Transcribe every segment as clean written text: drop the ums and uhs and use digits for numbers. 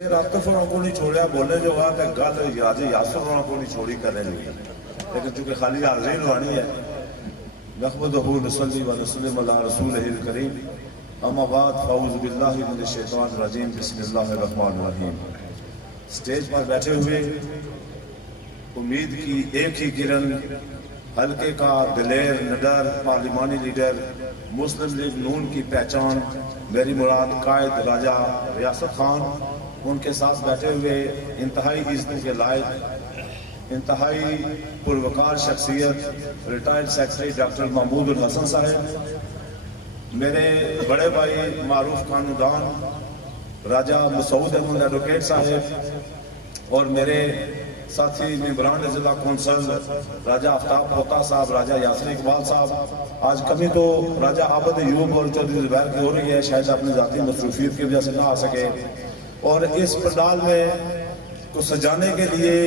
रातफ को नहीं छोड़ा बोलने जो हुआ कि गल याद यासर को नहीं छोड़ी करने लगी, लेकिन चूंकि खाली हाजिरी लुहानी है नहमदुहु नसल्ली व नसल्लिम अला रसूलिहिल करीम अम्मा बाद फ़अऊज़ु बिल्लाहि मिनश शैतानिर रजीम बिस्मिल्लाहिर रहमानिर रहीम। स्टेज पर बैठे हुए उम्मीद की एक ही किरण हल्के का दिलेर निडर पार्लिमानी लीडर मुस्लिम लीग नून की पहचान मेरी मुराद कायद राजा रियासत खान, उनके साथ बैठे हुए इंतहाई इज्जत के लायक इंतहाई पुरवकार शख्सियत रिटायर्ड सेक्रेटरी डॉक्टर महमूद उल हसन साहब, मेरे बड़े भाई मारूफ कानूदान राजा मसूद अहमद एडवोकेट साहब और मेरे साथी मेंबरान जिला कौंसल राजा आफ्ताब पोता साहब, राजा यासिर इकबाल साहब। आज कभी तो राजा आबद अयूब और चौधरी जुबैर की हो रही है, शायद अपनी ज़ाती मसरूफियत की वजह से ना आ सके, और इस पंडाल में को सजाने के लिए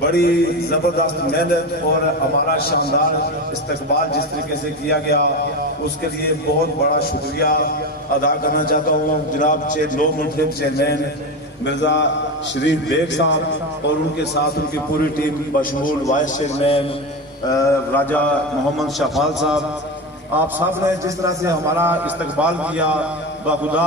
बड़ी ज़बरदस्त मेहनत और हमारा शानदार इस्तकबाल जिस तरीके से किया गया उसके लिए बहुत बड़ा शुक्रिया अदा करना चाहता हूँ जनाब लो मुंतखब चेयरमैन मिर्ज़ा शरीफ बेग साहब और उनके साथ उनकी पूरी टीम बशमूल वाइस चेयरमैन राजा मोहम्मद शफाल साहब। आप सब ने जिस तरह से हमारा इस्तकबाल किया बाखुदा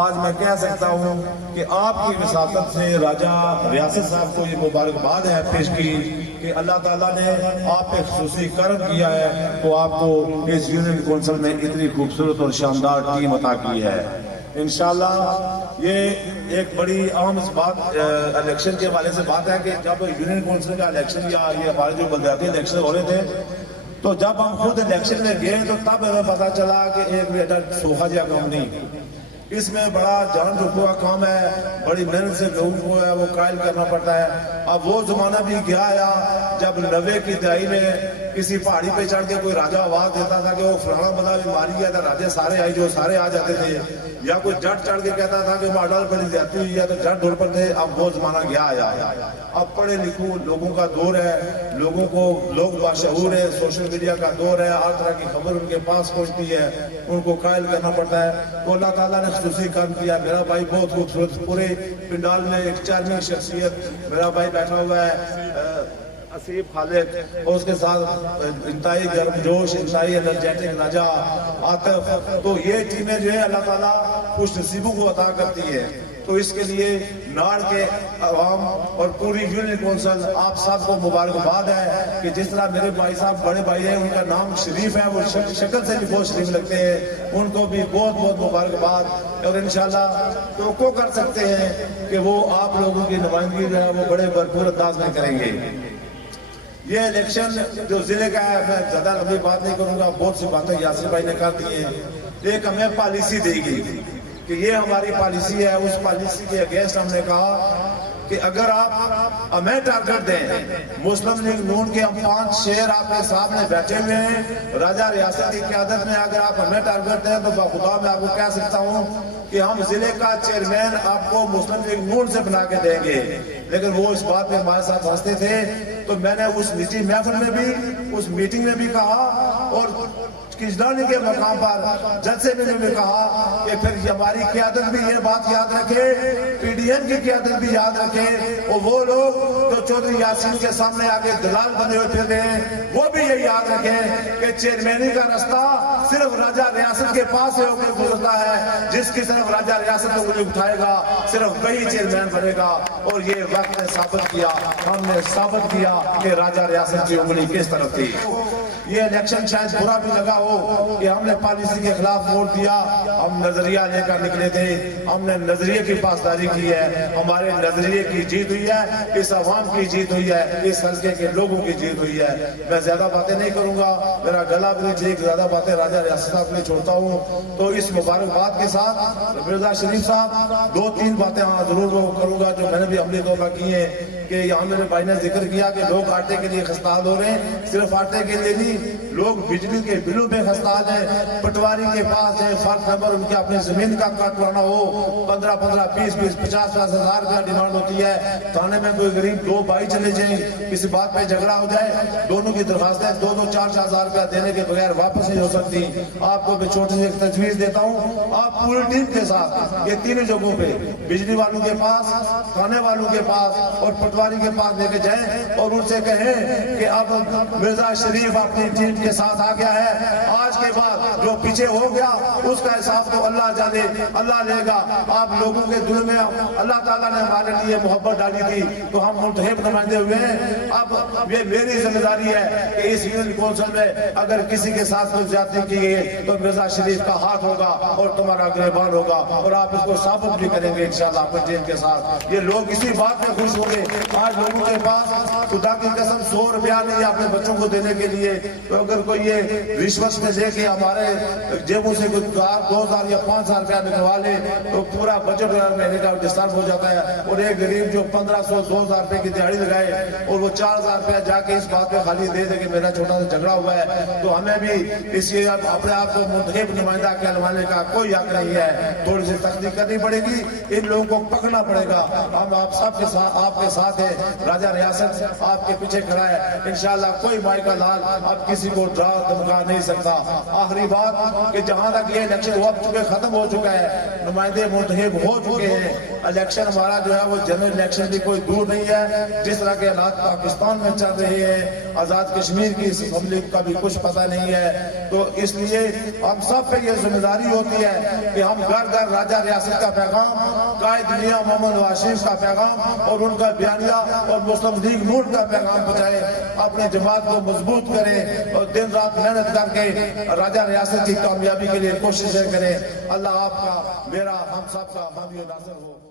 आज मैं कह सकता हूँ कि आपकी विसातत से राजा रियासत साहब को ये मुबारकबाद है पेश की कि अल्लाह ताला ने आप पे खुसूसी करम किया है तो आपको इस यूनियन कौंसिल में इतनी खूबसूरत और शानदार टीम अता की है। इंशाल्लाह ये एक बड़ी अहम बात इलेक्शन के हवाले से बात है कि जब यूनियन कौंसिल का इलेक्शन या ये हमारे जो बलदियाती इलेक्शन हो रहे थे तो जब हम खुद इलेक्शन में गए तो तब हमें पता चला कि एक बेटा सोखा जहा काम नहीं, इसमें बड़ा जान रुकवा काम है, बड़ी मेहनत से लोगों को है वो कायल करना पड़ता है। अब वो जमाना भी गया आया जब 90 की दहाई में किसी पहाड़ी पे चढ़ के कोई राजा आवाज देता था कि वो फलाना बंदा बीमारी गया था, राजे सारे आई जो सारे आ जाते थे, या कोई जट चढ़ के कहता था कि मॉडल बड़ी जाती हुई है तो जट ढोल पर थे। अब वो जमाना गया आया, अब पढ़े लिखो लोगों का दौर है, लोगों को लोग बाशऊर है, सोशल मीडिया का दौर है, हर तरह की खबर उनके पास पहुंचती है, उनको कायल करना पड़ता है। तो अल्लाह ताला ने खुसूसी काम किया। मेरा भाई बहुत खूबसूरत पूरे पंडाल में एक चार्मिंग शख्सियत मेरा भाई बैठा हुआ है असीफ खालिद और उसके साथ इंतहाई गर्मजोश इंतहाई एनर्जेटिक राजा आतिफ। तो ये टीमें जो है अल्लाह ताला खुश नसीबों को अता करती है। तो इसके लिए नाड़ के अवाम और पूरी यूनियन कौंसिल आप सबको मुबारकबाद है कि जिस तरह मेरे भाई साहब बड़े भाई हैं उनका नाम शरीफ है, वो शक्ल से भी बहुत शरीफ लगते हैं, उनको भी बहुत बहुत मुबारकबाद। और इंशाल्लाह तो कर सकते हैं कि वो आप लोगों की नुमाइंदगी जो है वो बड़े भरपूर अंदाज में करेंगे। ये इलेक्शन जो जिले का है मैं ज्यादा लंबी बात नहीं करूंगा, बहुत सी बातें यासिर भाई ने कर दी हैं। एक हमें पॉलिसी देगी कि ये हमारी पॉलिसी है, उस पॉलिसी के अगेंस्ट हमने कहा कि अगर आप हमें टारगेट दें, मुस्लिम लीग नून के हम 5 शेर आपके सामने बैठे हुए हैं राजा रियासत की क़यादत में, अगर आप हमें टारगेट दें तो बाखुदा मैं आपको कह सकता हूँ कि हम जिले का चेयरमैन आपको मुस्लिम लीग नून से बना के देंगे। लेकिन वो इस बात में हमारे साथ हंसते थे, तो मैंने उस मीटिंग महफिल में भी उस मीटिंग में भी कहा और किजलानी के मकाम पर जलसे में भी कहा कि फिर हमारी क़यादत भी ये बात याद रखे, पीडीएम की क़यादत भी याद रखे, और वो लोग जो चौधरी यासीन के सामने आके दलाल बने हुए फिर रहे हैं वो भी ये याद रखें कि चेयरमैनी का रास्ता सिर्फ राजा रियासत के पास से होकर गुजरता है, जिसकी तरफ राजा रियासत को उंगली उठाएगा सिर्फ वही चेयरमैन बनेगा। और ये वक्त ने साबित किया, हमने साबित किया कि राजा रियासत की उंगली किस तरफ थी। ये इलेक्शन शायद बुरा भी लगा हो कि हमने पॉलिसी के खिलाफ वोट दिया, हम नजरिया लेकर निकले थे, हमने नजरिए की पासदारी की है, हमारे नजरिए की जीत हुई है, इस अवाम की जीत हुई है, इस हल्के के लोगों की जीत हुई है। मैं ज्यादा बातें नहीं करूंगा, मेरा गला भी नहीं ठीक, ज्यादा बातें राजा रियासत साहब के लिए छोड़ता हूँ। तो इस मुबारकबाद के साथ मिर्जा शरीफ साहब 2-3 बातें जरूर करूंगा जो मैंने भी अमली तौर पर की है कि यहाँ मेरे भाई ने जिक्र किया कि लोग आटे के लिए खस्ताहाल हो रहे हैं, सिर्फ आटे के लिए नहीं لوگ بجلی کے بلوں پہ خستہ ہیں، پٹواری کے پاس ہے فرد نمبر ان کی اپنی زمین کا کٹوانا ہو 15 20 50 ہزار کا ڈیمانڈ ہوتی ہے، تھانے میں کوئی غریب دو بھائی چلے جائیں، کسی بات پہ جھگڑا ہو جائے، دونوں کی درخواستیں 2-4 ہزار روپیہ دینے کے بغیر واپس نہیں ہو سکتی۔ آپ کو میں چھوٹی سی ایک تجویز دیتا ہوں، آپ پوری ٹیم کے ساتھ یہ تینوں جگہوں پہ بجلی والوں کے پاس، تھانے والوں کے پاس اور پٹواری کے پاس لے کے جائیں اور ان سے کہیں کہ اب مرزا شریف اپنی ٹیم کے ساتھ آ گیا ہے، آج کے بعد جو پیچھے ہو گیا اس کا حساب تو اللہ جانے، اللہ لے گا۔ آپ لوگوں کے دل میں اللہ تعالیٰ نے ہمارے لیے محبت ڈالی تھی تو ہم ملتحب نمائندے ہوئے ہیں۔ اب یہ میری ذمہ داری ہے کہ اس یونین کونسل میں اگر کسی کے ساتھ کوئی زیادتی کی گئی تو مرزا شریف کا ہاتھ ہوگا اور تمہارا گریبان ہوگا، اور آپ اس کو ثابت بھی کریں گے انشاءاللہ اپنے ٹیم کے ساتھ۔ یہ لوگ اسی بات میں خوش ہوں گے۔ آج لوگوں کے پاس خدا کی قسم 100 روپیہ نہیں اپنے بچوں کو دینے کے لیے، تو اگر کوئی یہ رشوت میں دے کے ہمارے جیبوں سے کوئی 2000 یا 5000 روپیہ نکلوا لے تو پورا بجٹ مہینے کا ڈسٹرب ہو جاتا ہے، اور ایک غریب جو 1500-2000 روپے کی دیہڑی لگائے اور وہ 4000 روپیہ جا کے اس بات پہ خالی دے دے کہ میرا چھوٹا سا جھگڑا ہوا ہے، تو ہمیں بھی اس کے اپنے آپ کو منتخب نمائندہ کہلوانے کا کوئی حق نہیں ہے۔ تھوڑی سی تختی کرنی پڑے گی، ان لوگوں کو پکڑنا پڑے گا۔ ہم آپ سب کے ساتھ، آپ کے ساتھ ہیں، راجہ ریاست آپ کے پیچھے کھڑا ہے، انشاءاللہ کوئی مائی کا لال اب کسی کو ڈرا دھمکا نہیں سکتا۔ آخری بات کہ جہاں تک یہ الیکشن ہوا چکے ختم ہو چکا ہے، نمائندے منتخب ہو چکے ہیں، الیکشن ہمارا جو ہے وہ جنرل الیکشن بھی کوئی دور نہیں ہے۔ جس طرح کے حالات پاکستان میں چل رہے ہیں، آزاد کشمیر کی اسمبلی کا بھی کچھ پتہ نہیں ہے، تو اس لیے ہم سب پہ یہ ذمہ داری ہوتی ہے کہ ہم گھر گھر راجہ ریاست کا پیغام، قائد میاں محمد نواز شریف کا پیغام اور ان کا بیانیہ اور مسلم لیگ نون کا پیغام پہنچائیں، اپنے جماعت کو مضبوط کریں اور دن رات محنت کر کے راجہ ریاست کی کامیابی کے لیے کوششیں کریں۔ اللہ آپ کا، میرا، ہم سب کا حامی و ناصر ہو۔